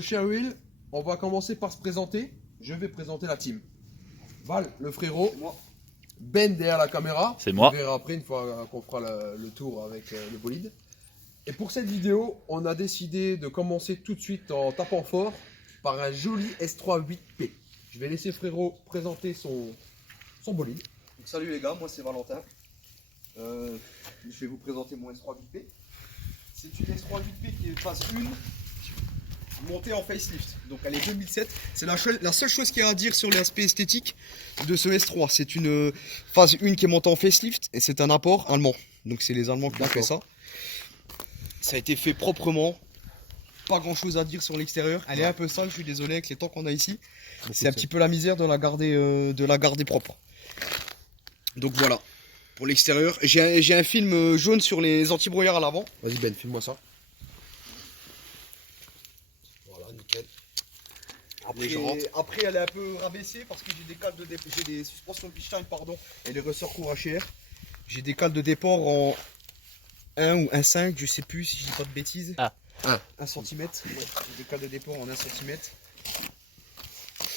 de Share Wheel, on va commencer par se présenter. Je vais présenter la team. Val, le frérot. Moi. Ben derrière la caméra. C'est moi. On verra après une fois qu'on fera le tour avec le bolide. Et pour cette vidéo, on a décidé de commencer tout de suite en tapant fort par un joli S3 8P. Je vais laisser frérot présenter son bolide. Donc, salut les gars, moi c'est Valentin. Je vais vous présenter mon S3 8P. C'est une S3 8P qui est phase 1 montée en facelift. Donc elle est 2007. C'est la seule chose qu'il y a à dire sur l'aspect esthétique de ce S3. C'est une phase 1 qui est montée en facelift et c'est un apport allemand. Donc c'est les Allemands qui ont fait ça. Ça a été fait proprement. Pas grand chose à dire sur l'extérieur. Elle est un peu sale, je suis désolé avec les temps qu'on a ici. C'est un petit peu la misère de la garder propre. Donc voilà. Pour l'extérieur, j'ai un film jaune sur les anti-brouillards à l'avant. Vas-y Ben, filme-moi ça. Voilà, nickel. Après, elle est un peu rabaissée parce que j'ai des suspensions Bichstein, pardon, et les ressorts courts HR. J'ai des cales de départ en 1 ou 1,5, je sais plus si je dis pas de bêtises. Ah. 1 cm. Ouais, j'ai des cales de départ en 1 cm.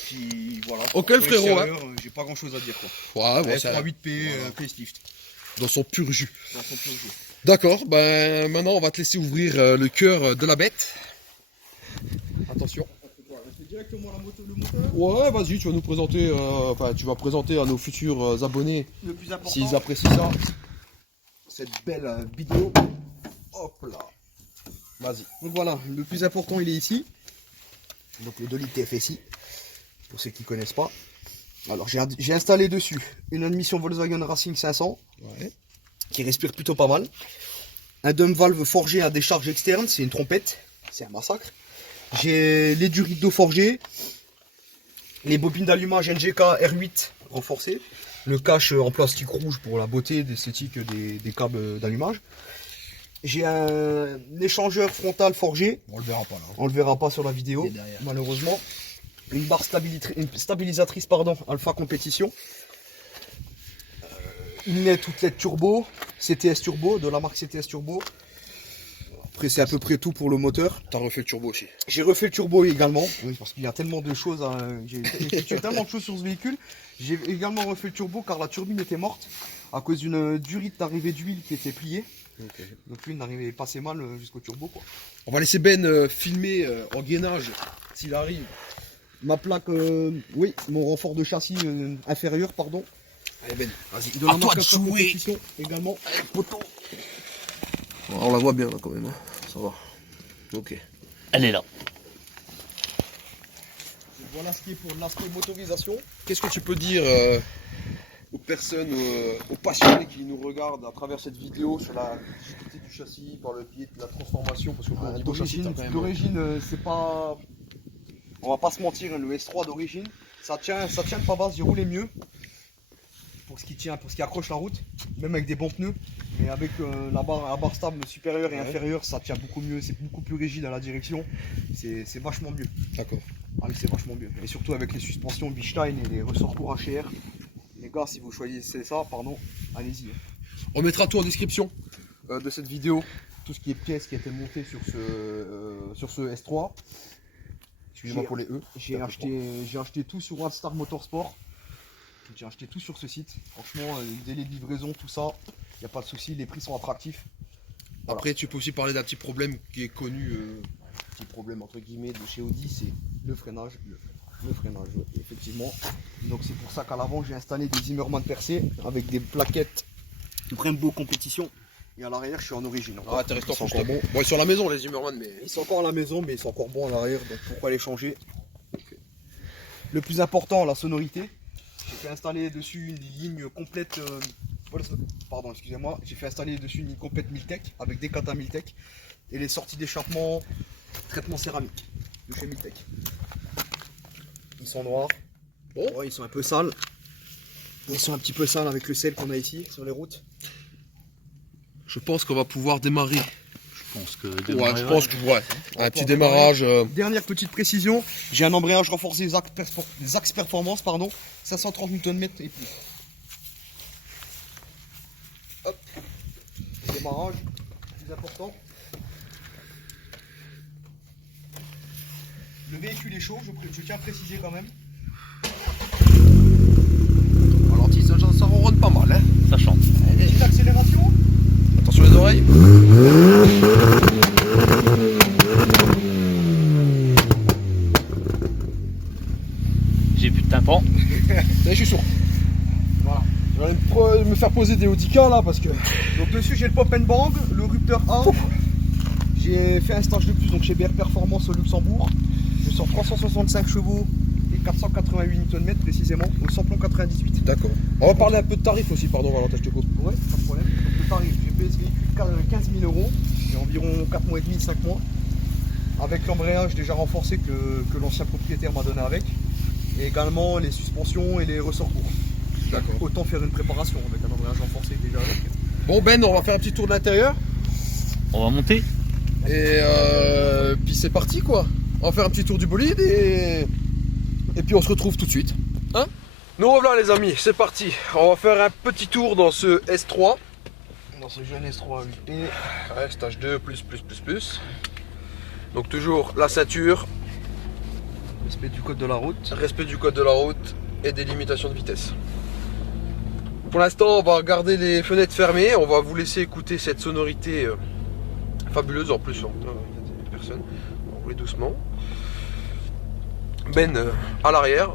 Puis voilà. Ok le frérot, hein. J'ai pas grand chose à dire quoi. Ouais, bon, C'est un 8P facelift. dans son pur jus. Dans son pur jus. D'accord, ben maintenant on va te laisser ouvrir le cœur de la bête. Attention. Je fais directement le moteur. Ouais, vas-y, tu vas nous présenter, tu vas présenter à nos futurs abonnés, Le plus important. s'ils apprécient ça, cette belle vidéo. Hop là. Vas-y. Donc voilà, le plus important il est ici. Donc le 2 litres TFSI, Pour ceux qui connaissent pas. Alors j'ai installé dessus une admission Volkswagen Racing 500 ouais. qui respire plutôt pas mal. Un dump valve forgé à décharge externe, c'est une trompette, c'est un massacre. J'ai les durites d'eau forgées, les bobines d'allumage NGK R8 renforcées, le cache en plastique rouge pour la beauté d'esthétique des câbles d'allumage. J'ai un échangeur frontal forgé, On le verra pas là. on le verra pas sur la vidéo Il est derrière. malheureusement. Une barre stabilisatrice pardon, Alpha Compétition. Une LED toute LED turbo, CTS turbo, de la marque CTS turbo. Après c'est à peu près tout pour le moteur. T'as refait le turbo aussi. J'ai refait le turbo également, oui, parce qu'il y a tellement de choses, j'ai effectué tellement de choses sur ce véhicule. J'ai également refait le turbo car la turbine était morte à cause d'une durite d'arrivée d'huile qui était pliée. Okay. Donc l'huile n'arrivait pas assez mal jusqu'au turbo quoi. On va laisser Ben filmer en gainage s'il arrive. Ma plaque, oui, mon renfort de châssis inférieur, pardon. Allez Ben, vas-y. De la marque Alpha Compétition également. On la voit bien là quand même, hein. Ça va. Ok. Elle est là. Voilà ce qui est pour l'aspect motorisation. Qu'est-ce que tu peux dire aux personnes, aux passionnés qui nous regardent à travers cette vidéo sur la difficulté du châssis par le biais de la transformation, parce que niveau châssis, t'as quand même... D'origine, c'est pas. On va pas se mentir, le S3 d'origine, ça tient pas base, j'ai roulé mieux. Pour ce qui accroche la route, même avec des bons pneus. Mais avec la barre stable supérieure et inférieure, ça tient beaucoup mieux, c'est beaucoup plus rigide à la direction. C'est vachement mieux. D'accord. Ah oui, c'est vachement mieux. Et surtout avec les suspensions Bichstein et les ressorts courts HR. Les gars, si vous choisissez ça, pardon, allez-y. On mettra tout en description de cette vidéo, tout ce qui est pièces qui a été montées sur ce S3. Excusez-moi pour les E. J'ai acheté tout sur Star Motorsport. J'ai acheté tout sur ce site. Franchement, le délai de livraison, tout ça, il n'y a pas de souci, les prix sont attractifs. Voilà. Après, tu peux aussi parler d'un petit problème qui est connu, petit problème entre guillemets de chez Audi, c'est Le freinage, oui, effectivement. Donc c'est pour ça qu'à l'avant, j'ai installé des Zimmermann percés avec des plaquettes Brembo compétition. Et à l'arrière, je suis en origine. Ah, intéressant, Ils sont franchement. Bon, ils sont à la maison les Zimmermann, mais... Ils sont encore à la maison, mais ils sont encore bons à l'arrière, donc pourquoi les changer? Le plus important, la sonorité. J'ai fait installer dessus une ligne complète. Pardon, excusez-moi. J'ai fait installer dessus une ligne complète Miltech avec des kata Miltech et les sorties d'échappement traitement céramique de chez Miltech. Ils sont noirs. Bon, ouais, ils sont un peu sales. Ils sont un petit peu sales avec le sel qu'on a ici sur les routes. Je pense qu'on va pouvoir démarrer. Je pense que... Ouais, je pense que ouais. Un petit démarrage. Dernière petite précision, j'ai un embrayage renforcé des axes performance, pardon, 530 Nm et plus. Hop, démarrage, plus important. Le véhicule est chaud, je tiens à préciser quand même. Ralenti, ça ronronne pas mal, hein. Ça chante. Petite accélération. Attention les oreilles. J'ai plus de tympan. Et je suis sourd. Voilà. Je vais aller me faire poser des Audica là parce que. Donc dessus j'ai le Pop and Bang, le Rupteur A. J'ai fait un stage de plus donc chez BR Performance au Luxembourg. Je sors 365 chevaux et 488 Nm précisément au samplon 98. D'accord. On va parler un peu de tarifs aussi, pardon Valentin, je te coupe. Ouais, pas de problème. Donc le tarif, j'ai payé ce véhicule 15 000 €. J'ai environ 4 mois et demi, 5 mois. Avec l'embrayage déjà renforcé que l'ancien propriétaire m'a donné avec. Et également les suspensions et les ressorts courts. D'accord. Autant faire une préparation avec un embrayage renforcé déjà avec. Bon Ben, on va faire un petit tour de l'intérieur. On va monter. Et puis c'est parti quoi. On va faire un petit tour du bolide et puis on se retrouve tout de suite. Hein? Nous revoilà les amis, c'est parti. On va faire un petit tour dans ce S3. Dans ce jeune S3 8P. Ouais, stage 2 plus. Donc toujours la ceinture, Respect du code de la route. respect du code de la route et des limitations de vitesse. Pour l'instant, on va garder les fenêtres fermées. On va vous laisser écouter cette sonorité fabuleuse en plus. Il y a des personnes. On va rouler doucement. Ben à l'arrière.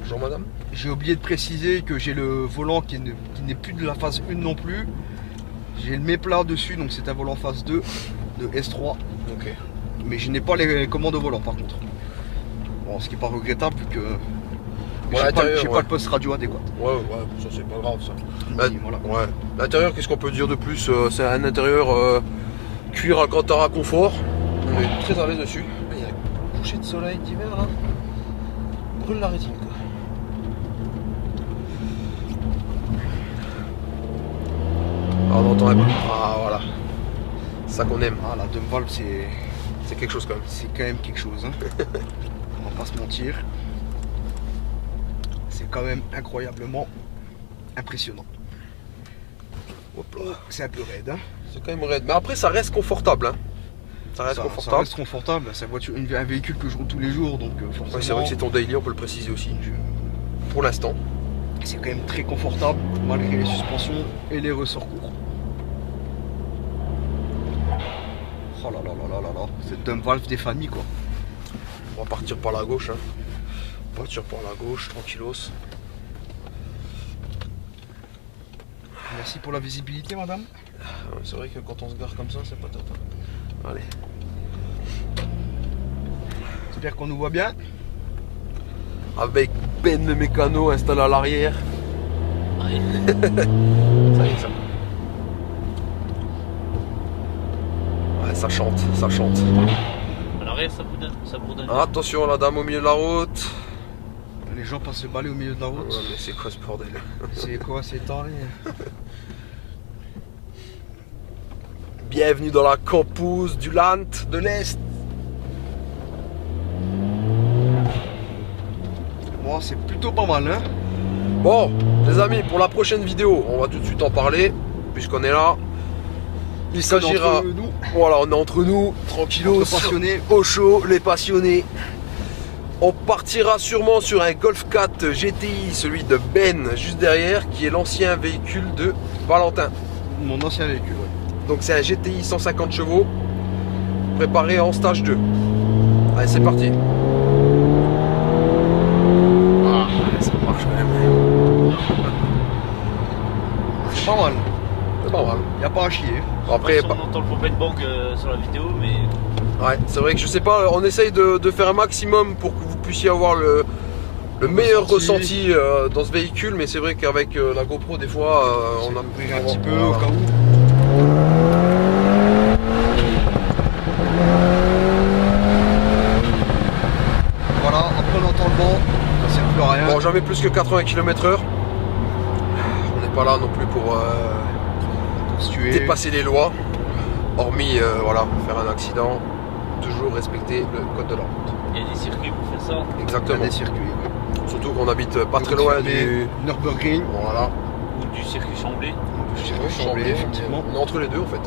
Bonjour madame. J'ai oublié de préciser que j'ai le volant qui n'est plus de la phase 1 non plus. J'ai le méplat dessus, donc c'est un volant phase 2 de S3. Ok. Mais je n'ai pas les commandes au volant par contre. Bon, ce qui n'est pas regrettable vu que Bon, j'ai l'intérieur, pas ouais. le poste radio adéquat. Ouais, ça c'est pas grave ça. Mais voilà. Ouais. L'intérieur, qu'est-ce qu'on peut dire de plus? C'est un intérieur cuir Alcantara confort. On est très à l'aise dessus. Il y a un coucher de soleil d'hiver là. Brûle la rétine quoi. Ah, on entend un peu. Ah voilà. C'est ça qu'on aime. Ah, la dump valve c'est quelque chose quand même. C'est quand même quelque chose. Hein. On va pas se mentir. C'est quand même incroyablement impressionnant. Hop là. C'est un peu raide. Hein. C'est quand même raide. Mais après, ça reste confortable. Hein. Ça reste Ça confortable. reste confortable. C'est un véhicule que je roule tous les jours. Donc forcément, Ouais, c'est vrai que c'est ton daily, on peut le préciser aussi. Pour l'instant. c'est quand même très confortable malgré les suspensions et les ressorts courts. Oh là là là là là là. C'est dump valve des familles quoi. On va partir par la gauche. Hein. On va partir par la gauche, tranquillos. Merci pour la visibilité madame. C'est vrai que quand on se gare comme ça, c'est pas top. Hein. Allez. J'espère qu'on nous voit bien. Avec Ben le mécano installé à l'arrière. Ouais. Ça y est, ça. Ouais, ça chante, ça chante. À l'arrière, ça bourdonne. Attention, la dame au milieu de la route. Les gens passent se balader au milieu de la route. Ouais, mais c'est quoi ce bordel? C'est quoi ces temps Bienvenue dans la campus du Land de l'Est. Bon, c'est plutôt pas mal, hein. Bon, les amis, pour la prochaine vidéo, on va tout de suite en parler, puisqu'on est là. Il s'agira. Entre nous, Voilà, on est entre nous, tranquillos, entre passionnés. au chaud, les passionnés. On partira sûrement sur un Golf 4 GTI, celui de Ben, juste derrière, qui est l'ancien véhicule de Valentin. Mon ancien véhicule, ouais. Donc c'est un GTI 150 chevaux, préparé en stage 2. Allez, c'est parti. Ah, ça marche quand même. C'est pas mal. C'est pas mal. Y a pas à chier. Après, On entend le pop and bang sur la vidéo, mais ouais, c'est vrai que je sais pas, on essaye de faire un maximum pour que vous puissiez avoir le meilleur ressenti dans ce véhicule, mais c'est vrai qu'avec la GoPro, des fois, on a ouvrir un petit peu au cas où. Voilà, après on entend le vent, ça sert plus à rien. Bon, jamais plus que 80 km/h. On n'est pas là non plus pour Se tuer. dépasser les lois, hormis voilà, faire un accident, toujours respecter le code de la route. il y a des circuits pour faire ça. Il y a Exactement. des circuits. Ouais. Surtout qu'on habite pas très loin du. Nürburgring. Voilà. Ou du circuit chamblé. Chambly, effectivement. On est entre les deux en fait.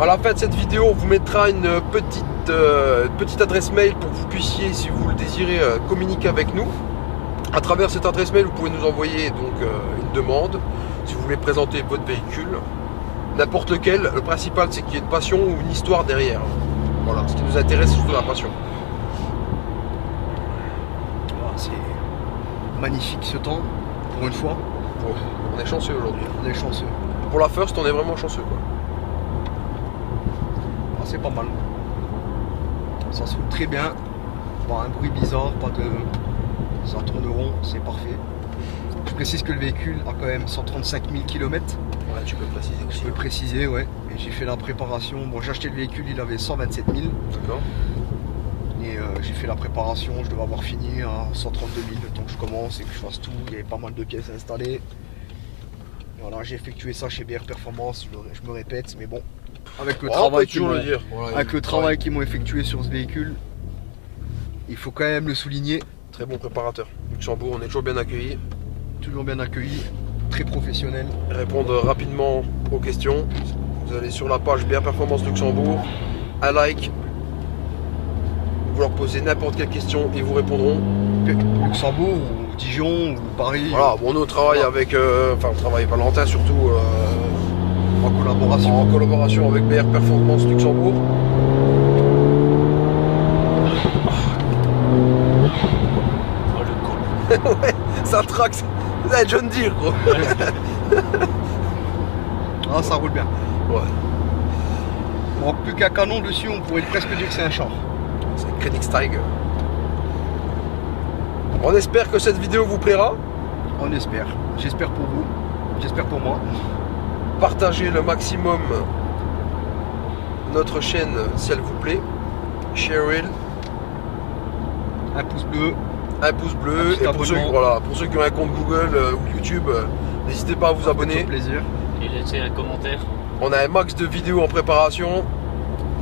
À la fin de cette vidéo, on vous mettra une petite adresse mail pour que vous puissiez, si vous le désirez, communiquer avec nous. À travers cette adresse mail, vous pouvez nous envoyer donc une demande, si vous voulez présenter votre véhicule, n'importe lequel. Le principal, c'est qu'il y ait une passion ou une histoire derrière. Voilà, ce qui nous intéresse, c'est surtout la passion. Ah, c'est magnifique ce temps, pour une fois. Bon, on est chanceux aujourd'hui. On est chanceux. Pour la first, on est vraiment chanceux, quoi. Ah, c'est pas mal. Ça se roule très bien. Pas un bruit bizarre, pas de... Ça tourne rond, c'est parfait. Je précise que le véhicule a quand même 135 000 km. Ouais, tu peux préciser Je aussi. peux préciser, ouais. Et j'ai fait la préparation. Bon, j'ai acheté le véhicule, il avait 127 000. D'accord. Et j'ai fait la préparation, je devais avoir fini à 132 000 le temps que je commence et que je fasse tout. Il y avait pas mal de pièces installées. Voilà, j'ai effectué ça chez BR Performance, je me répète, mais bon, avec le On peut travail toujours le dire. Voilà, avec le travail qu'ils m'ont effectué sur ce véhicule, il faut quand même le souligner. Très bon préparateur. Luxembourg, on est toujours bien accueillis. Toujours bien accueilli, très professionnel. Répondre rapidement aux questions. Vous allez sur la page BR Performance Luxembourg, un like. Vous leur posez n'importe quelle question, ils vous répondront. Luxembourg ou Dijon ou Paris. Voilà, bon, nous on travaille avec, enfin on travaille Valentin surtout En collaboration. en collaboration avec BR Performance Luxembourg. Oh, le coup. Ouais, ça traque, c'est John Deere gros. Ah, ça roule bien. Ouais, Il manque plus qu'un canon dessus, on pourrait presque dire que c'est un char. c'est Koenigsegg. On espère que cette vidéo vous plaira. On espère. J'espère pour vous. J'espère pour moi. Partagez le maximum notre chaîne si elle vous plaît. Share it. Un pouce bleu. Un pouce bleu. Un petit Et pour ceux, abonnement. voilà, pour ceux qui ont un compte Google ou YouTube, n'hésitez pas à vous abonner. Avec plaisir. Et laissez un commentaire. On a un max de vidéos en préparation.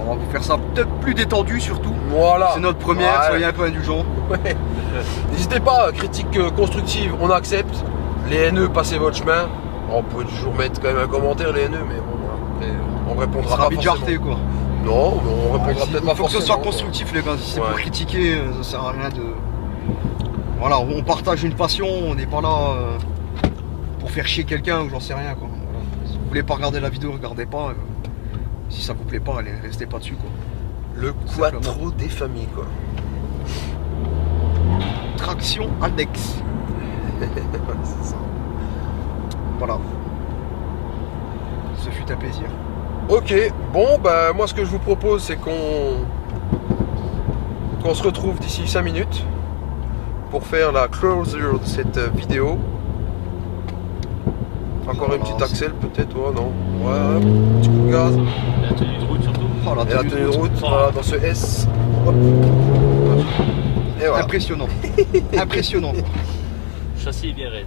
On va vous faire ça peut-être plus détendu surtout. Voilà. C'est notre première, Ouais. soyez un peu indulgents. Ouais. N'hésitez pas, critiques constructives, on accepte. Les haineux, passez votre chemin. On peut toujours mettre quand même un commentaire, les haineux, mais bon, voilà. Après, on On répondra sera pas vite forcément. jarté quoi. Non, mais on répondra Il peut-être pas faut que ce forcément. soit constructif les gars, si c'est Ouais. pour critiquer, ça sert à rien de... Voilà, on partage une passion, on n'est pas là pour faire chier quelqu'un ou j'en sais rien quoi. Voilà. Si vous voulez pas regarder la vidéo, regardez pas. Si ça vous plaît pas, allez, restez pas dessus quoi. Le quattro des familles, quoi. Traction Aldex. C'est ça. Voilà. Ce fut un plaisir. Ok, bon, bah moi ce que je vous propose, c'est qu'on se retrouve d'ici 5 minutes pour faire la closure de cette vidéo. Encore une Voilà, petite axelle peut-être, ouais, non. Ouais, petit coup de gaz. La tenue de route surtout. Oh, la Et la tenue de route, Oh. voilà, dans ce S. Hop. Et voilà. Impressionnant. Impressionnant. Châssis est bien raide.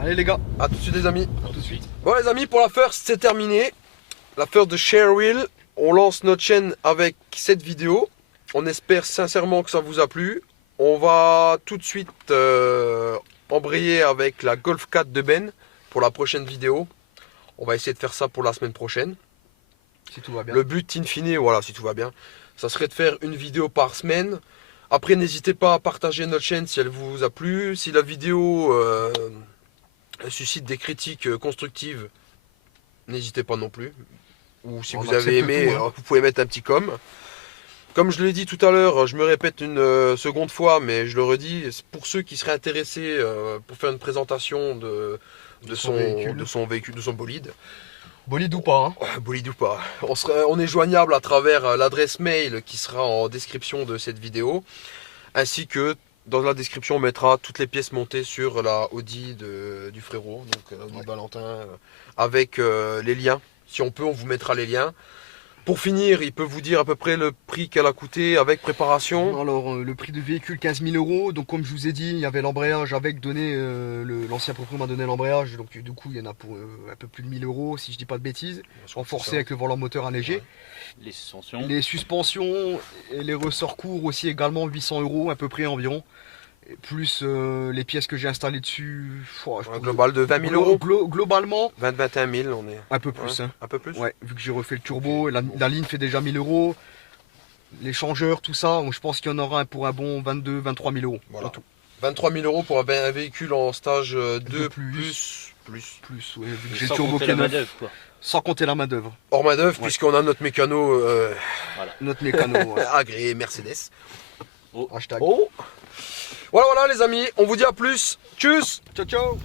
Allez les gars, A tout de suite les amis. À tout de suite. Bon les amis, pour la first c'est terminé. La first de Sharewheel. On lance notre chaîne avec cette vidéo. On espère sincèrement que ça vous a plu. On va tout de suite embrayer avec la Golf 4 de Ben pour la prochaine vidéo. On va essayer de faire ça pour la semaine prochaine. si tout va bien. Le but in fine, voilà, si tout va bien, ça serait de faire une vidéo par semaine. Après, n'hésitez pas à partager notre chaîne si elle vous a plu. Si la vidéo suscite des critiques constructives, n'hésitez pas non plus. Ou si On vous avez accepte aimé, tout, hein. vous pouvez mettre un petit com. Comme je l'ai dit tout à l'heure, je me répète une seconde fois, mais je le redis, pour ceux qui seraient intéressés pour faire une présentation de son véhicule, de son bolide, Bolide ou pas, hein. bolide ou pas, on est joignable à travers l'adresse mail qui sera en description de cette vidéo, ainsi que dans la description on mettra toutes les pièces montées sur la Audi du frérot, donc Audi Valentin, avec les liens. Si on peut, on vous mettra les liens. Pour finir, il peut vous dire à peu près le prix qu'elle a coûté avec préparation. Alors le prix du véhicule 15 000 €, donc comme je vous ai dit, il y avait l'embrayage avec donné, l'ancien propriétaire m'a donné l'embrayage, donc du coup il y en a pour un peu plus de 1000 € si je dis pas de bêtises, renforcé avec le volant moteur allégé. Ouais. Les suspensions. Les suspensions et les ressorts courts aussi également 800 € à peu près environ. plus les pièces que j'ai installées dessus. Un global de 20 000 euros. Globalement, 21 000, on est. un peu plus. Ouais, Hein. un peu plus. Ouais, vu que j'ai refait le turbo, la ligne fait déjà 1000 euros. Les changeurs, tout ça, je pense qu'il y en aura pour un bon 22-23 000 euros. Voilà. En tout. 23 000 euros pour un véhicule en stage 2 plus, ouais, vu que j'ai le Sans turbo compter qui est la neuf. main-d'œuvre, quoi. Sans compter la main d'œuvre. hors manœuvre, Ouais. puisqu'on a notre mécano Notre mécano. Ouais. agréé Mercedes. Hashtag. Oh. Voilà les amis, on vous dit à plus. Tchuss. Ciao ciao.